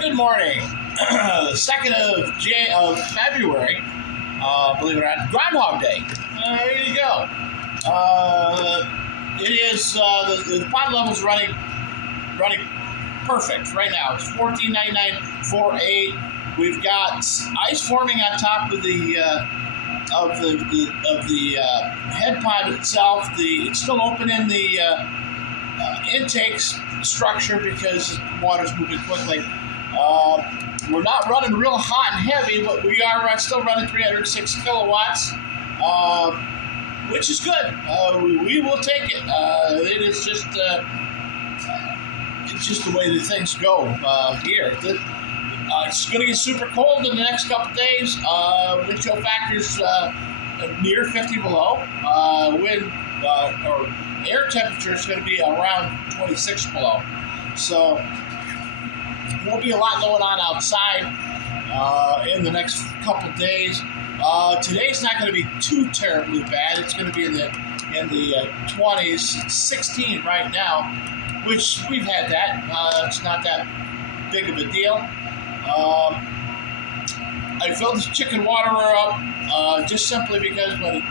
Good morning. The 2nd of February, believe it or not, Groundhog Day. There you go. It is, the pond level's running perfect right now. It's 14.9948. We've got ice forming on top of the head pond itself. It's still open in the intakes structure because water's moving quickly. We're not running real hot and heavy, but we are still running 306 kilowatts, which is good. We will take it. It is just it's just the way that things go here. It's going to get super cold in the next couple days. Wind chill factors near 50 below. Wind or air temperature is going to be around 26 below. So there won't be a lot going on outside in the next couple days. Today's not going to be too terribly bad. It's going to be in the 20s. It's 16 right now, which we've had that. It's not that big of a deal. I filled the chicken waterer up just simply because when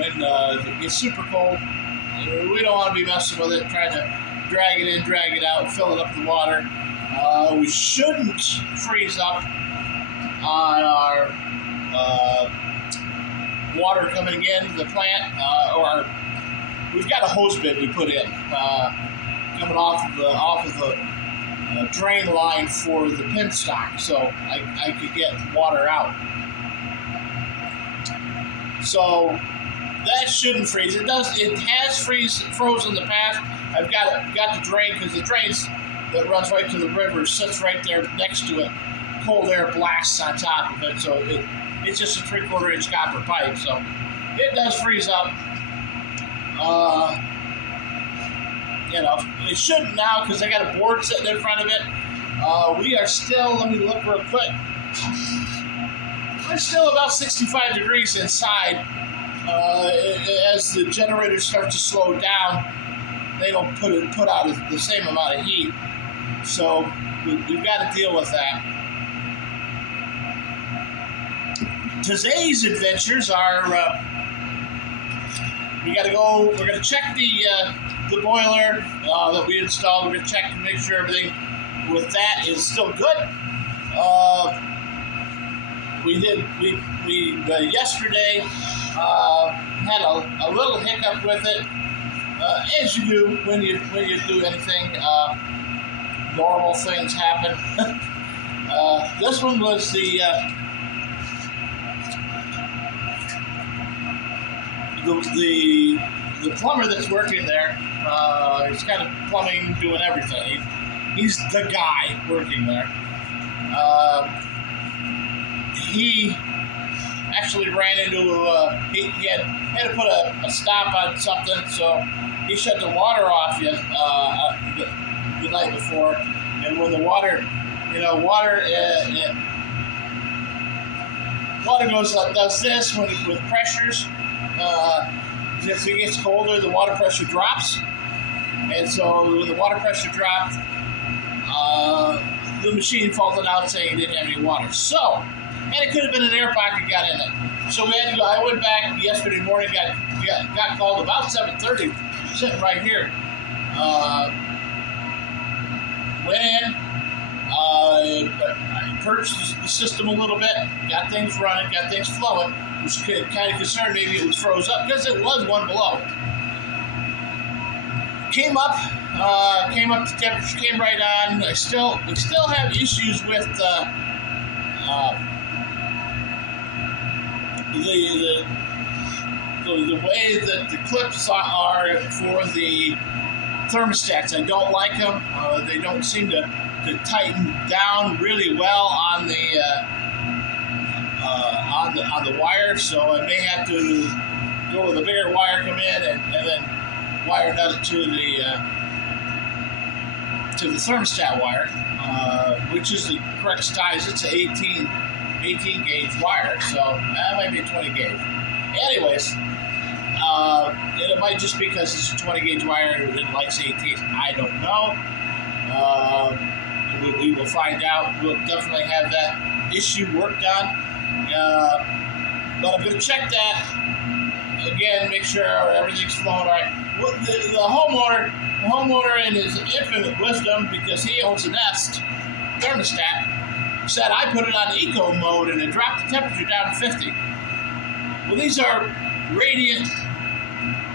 it gets super cold, we don't want to be messing with it, trying to drag it in, drag it out, fill it up with water. We shouldn't freeze up on our water coming into the plant, or we've got a hose bit we put in coming off of the drain line for the penstock, so I could get water out. So that shouldn't freeze. It does. It has frozen in the past. I've got the drain, because the drain that runs right to the river sits right there next to it. Cold air blasts on top of it, so it's just a 3/4 inch copper pipe. So it does freeze up. It shouldn't now because I got a board sitting in front of it. We are still. Let me look real quick. We're still about 65 degrees inside. As the generators start to slow down, they don't put out the same amount of heat. So we've got to deal with that. Today's adventures are we got to go. We're going to check the boiler that we installed. We're going to check to make sure everything with that is still good. We yesterday had a little hiccup with it, as you do when you do anything. Normal things happen. This one was the plumber that's working there. He's kind of plumbing, doing everything. He's the guy working there. He actually ran into he had to put a stop on something, so he shut the water off the night before. And when the water does this with pressures. As it gets colder, the water pressure drops, and so when the water pressure dropped, the machine faulted out saying it didn't have any water. So, and it could have been an air pocket got in it. So we had to go. I went back yesterday morning, got called about 7:30, sitting right here. Went in, I purged the system a little bit, got things running, got things flowing. Was kind of concerned maybe it was froze up because it was 1 below. Came up, the temperature came right on. We still have issues with the way that the clips are for the thermostats. I don't like them. They don't seem to tighten down really well on the wire, so I may have to go with a bigger wire, come in and then wire nut it to the thermostat wire, which is the correct size. It's an 18 gauge wire, so that might be a 20 gauge. Anyways, it might just because it's a 20 gauge wire and it likes 18. I don't know. we will find out. We'll definitely have that issue worked on. But I'm going to check that again, make sure everything's flowing all right. Well, the homeowner in his infinite wisdom, because he owns a Nest thermostat, said I put it on eco mode and it dropped the temperature down to 50. Well, these are radiant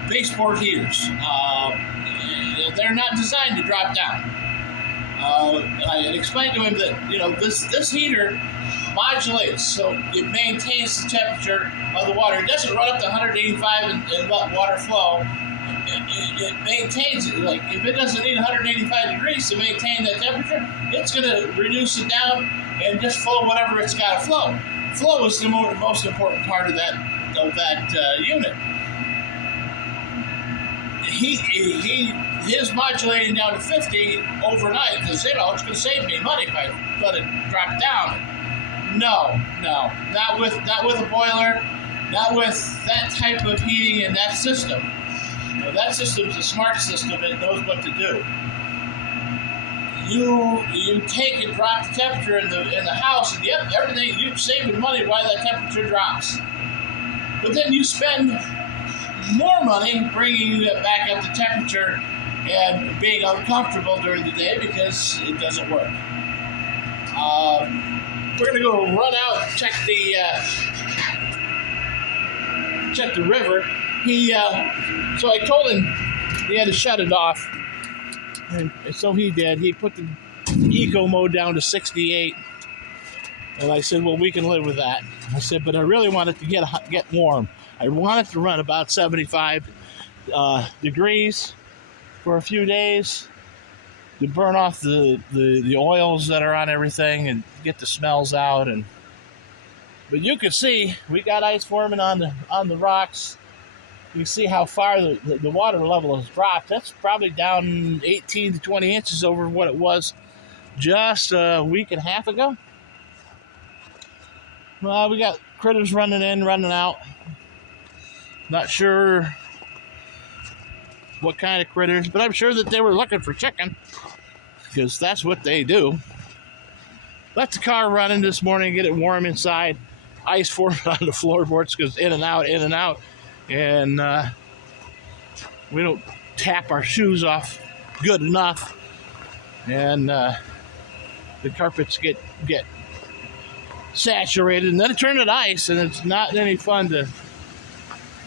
baseboard heaters. They're not designed to drop down. I explained to him that this heater modulates, so it maintains the temperature of the water. It doesn't run up to 185 and let water flow. It maintains it. Like if it doesn't need 185 degrees to maintain that temperature, it's going to reduce it down and just flow whatever it's got to flow. Flow is the most important part of that unit. His modulating down to 50 overnight because it's going to save me money if I let it drop down. No, not with a boiler, not with that type of heating and that system. That system's a smart system and it knows what to do. You take and drop the temperature in the house, and yep, everything you're saving money while that temperature drops. But then you spend more money bringing it back up to temperature and being uncomfortable during the day because it doesn't work. We're gonna go run out and check the river. So I told him he had to shut it off, and so he did. He put the eco mode down to 68, and I said, "Well, we can live with that." I said, "But I really want it to get warm. I want it to run about 75 degrees for a few days to burn off the oils that are on everything and get the smells out." But you can see we got ice forming on the rocks. You can see how far the water level has dropped. That's probably down 18 to 20 inches over what it was just a week and a half ago. Well, we got critters running in, running out. Not sure what kind of critters, but I'm sure that they were looking for chicken because that's what they do. Left the car running this morning, get it warm inside. Ice forming on the floorboards because in and out. And we don't tap our shoes off good enough. And the carpets get saturated. And then it turned to ice, and it's not any fun to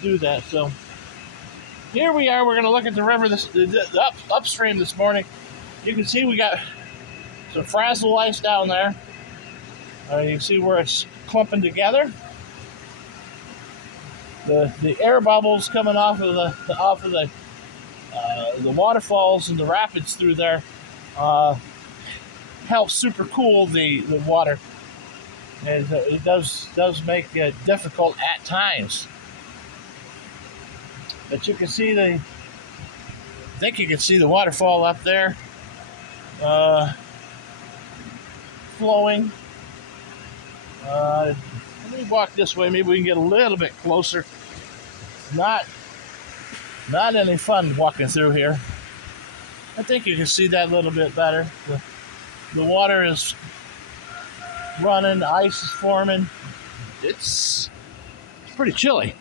do that. So here we are. We're going to look at the river upstream this morning. You can see we got some frazzle ice down there. You can see where it's clumping together. The air bubbles coming off of the waterfalls and the rapids through there helps super cool the water. And it does make it difficult at times. But you can see I think you can see the waterfall up there flowing. Let me walk this way. Maybe we can get a little bit closer. Not any fun walking through here. I think you can see that a little bit better. The water is running, the ice is forming. It's pretty chilly.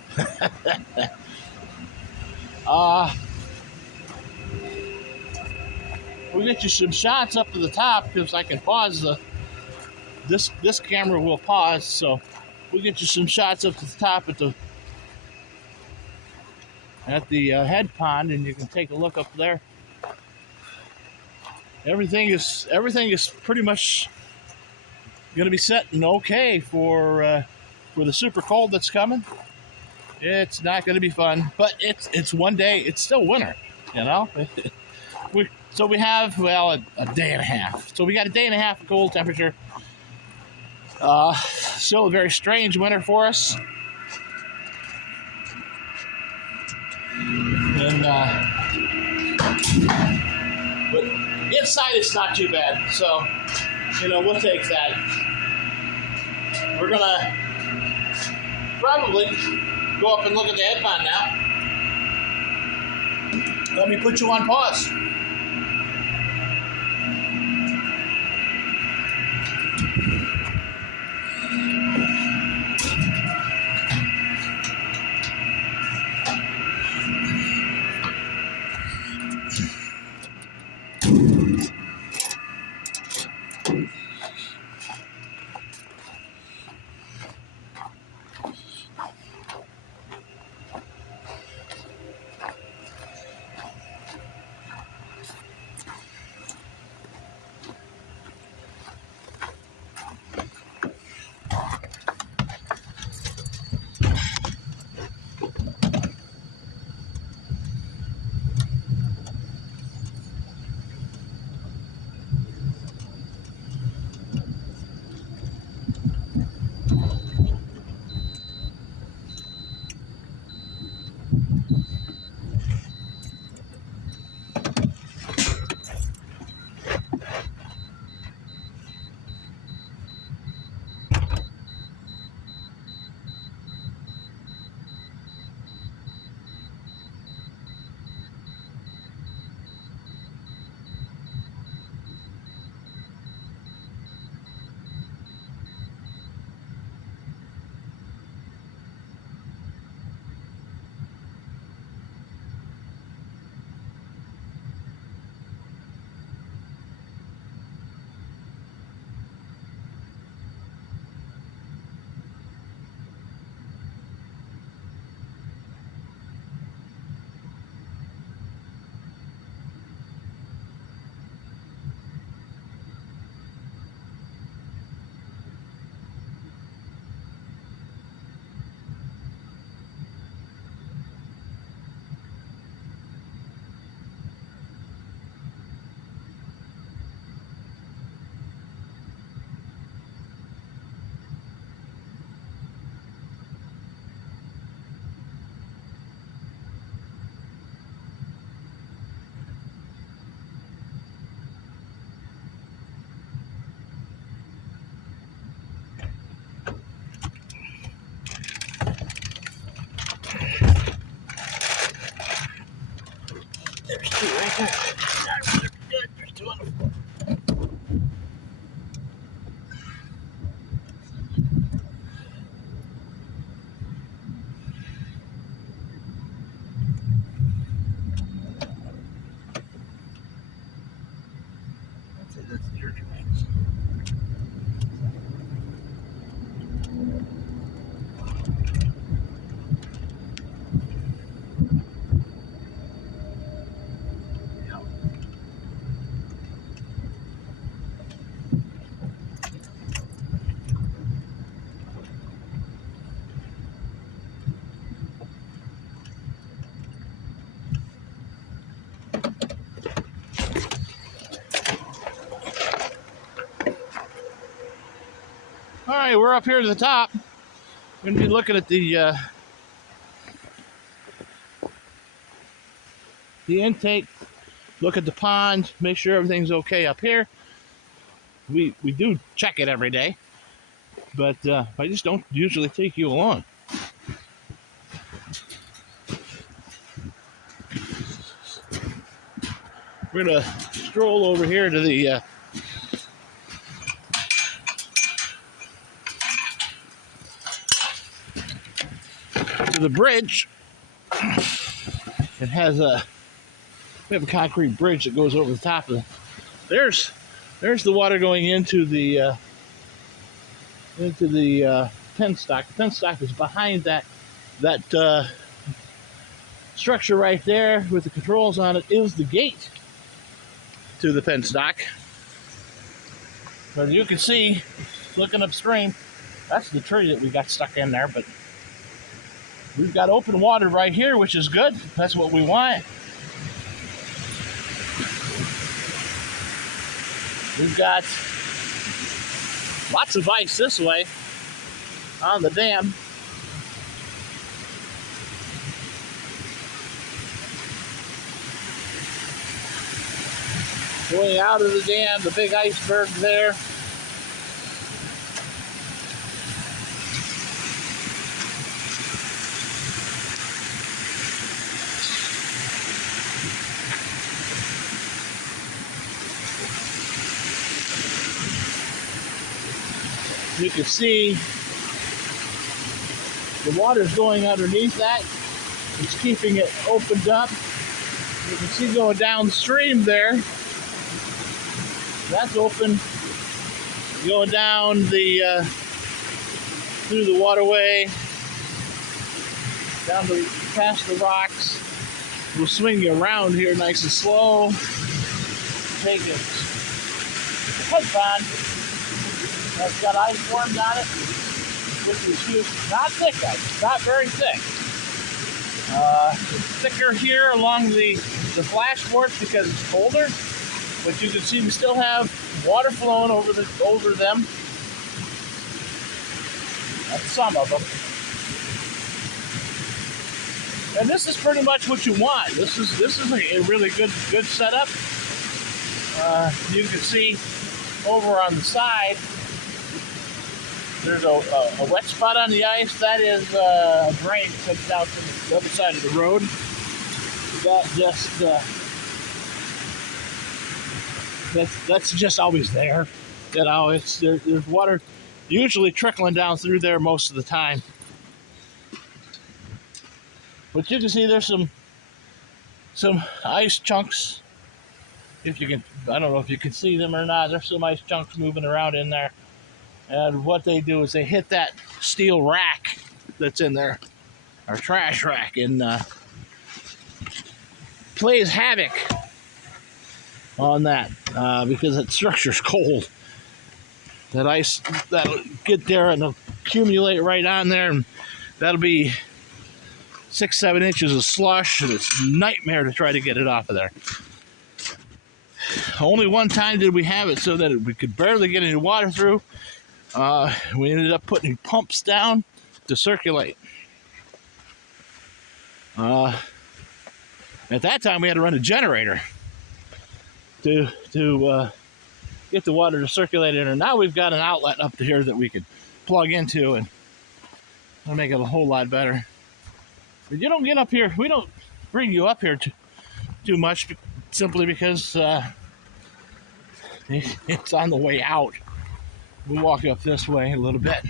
We'll get you some shots up to the top because I can pause this camera will pause, so we'll get you some shots up to the top at the head pond, and you can take a look up there. Everything is pretty much going to be set and okay for the super cold that's coming. It's not going to be fun, but it's one day. It's still winter, you know. So we have a day and a half. So we got a day and a half of cold temperature. Still a very strange winter for us. And but inside it's not too bad. So, we'll take that. We're gonna probably go up and look at the head pond now. Let me put you on pause. Good. There's two on the floor. That's the church remains. All right, we're up here to the top. We're gonna be looking at the intake, look at the pond, make sure everything's okay up here. We do check it every day, but I just don't usually take you along. We're gonna stroll over here to the bridge. It has we have a concrete bridge that goes over the top of it. There's the water going into the penstock. The penstock is behind that structure right there with the controls on it is the gate to the penstock. But you can see, looking upstream, that's the tree that we got stuck in there, but we've got open water right here, which is good. That's what we want. We've got lots of ice this way on the dam. Going out of the dam, the big iceberg there. You can see the water's going underneath that. It's keeping it opened up. You can see going downstream there. That's open. Going down the through the waterway, down to past the rocks. We'll swing you around here nice and slow. Take it. The head pond. That's got ice formed on it, which is huge. Not thick ice, not very thick. It's thicker here along the flashboards because it's colder, but you can see we still have water flowing over them. That's some of them. And this is pretty much what you want. This is a really good setup. You can see over on the side. There's a wet spot on the ice. That is a drain that comes down to the other side of the road. That's just always there. You know, there's water usually trickling down through there most of the time. But you can see there's some ice chunks. If you can, I don't know if you can see them or not. There's some ice chunks moving around in there. And what they do is they hit that steel rack that's in there, our trash rack, and plays havoc on that because that structure's cold. That ice that'll get there and accumulate right on there, and that'll be 6-7 inches of slush, and it's a nightmare to try to get it off of there. Only one time did we have it so that we could barely get any water through. We ended up putting pumps down to circulate. At that time, we had to run a generator to get the water to circulate in. And now we've got an outlet up here that we could plug into, and it'll make it a whole lot better. But you don't get up here. We don't bring you up here too much simply because it's on the way out. We'll walk up this way a little bit.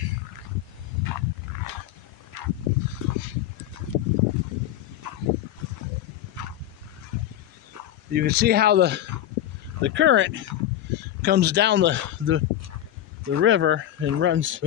You can see how the current comes down the river and runs